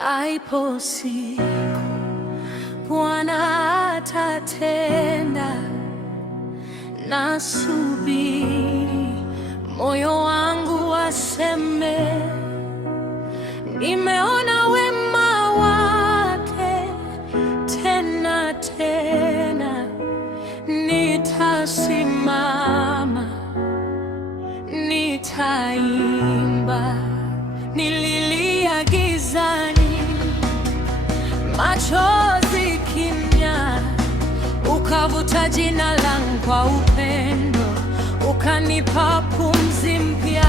Aipo siku Bwana atatenda, nasubiri moyo wangu waseme, nimeona wema wake tena tena. Nitasimama, nitaimba, nililia gizani, machozi kimya, ukavuta jina langu kwa upendo, ukanipa pumzi mpya,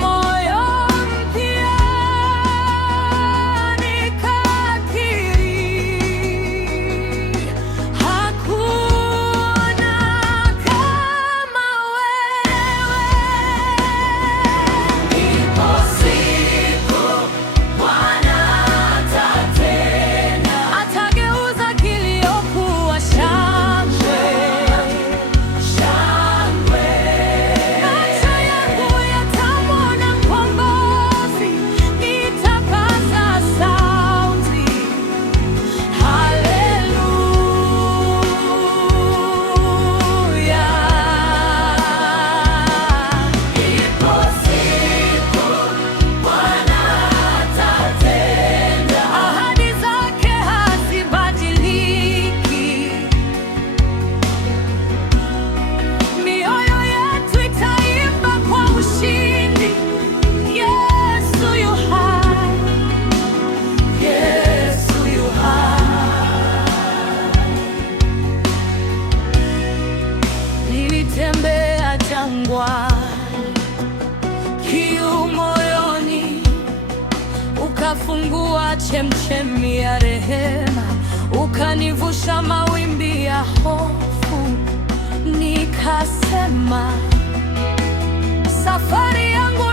moyo mpya. Nikakiri hakuna kama wewe. Ipo siku Bwana atatenda, atageuza kilio kuwa shangwe. Macho yangu yatamwona Mkombozi, nitapaza sauti, haleluya. Ipo siku Bwana atatenda, ahadi zake hazibadiliki. Mioyo yetu itaimba kwa ushindi. Yesu yu hai, Yesu yu hai. Nilitembea jangwani, kiu moyoni, ukafungua chemchemi ya rehema, ukanivusha mawimbi ya hofu. Nikasema, safari yangu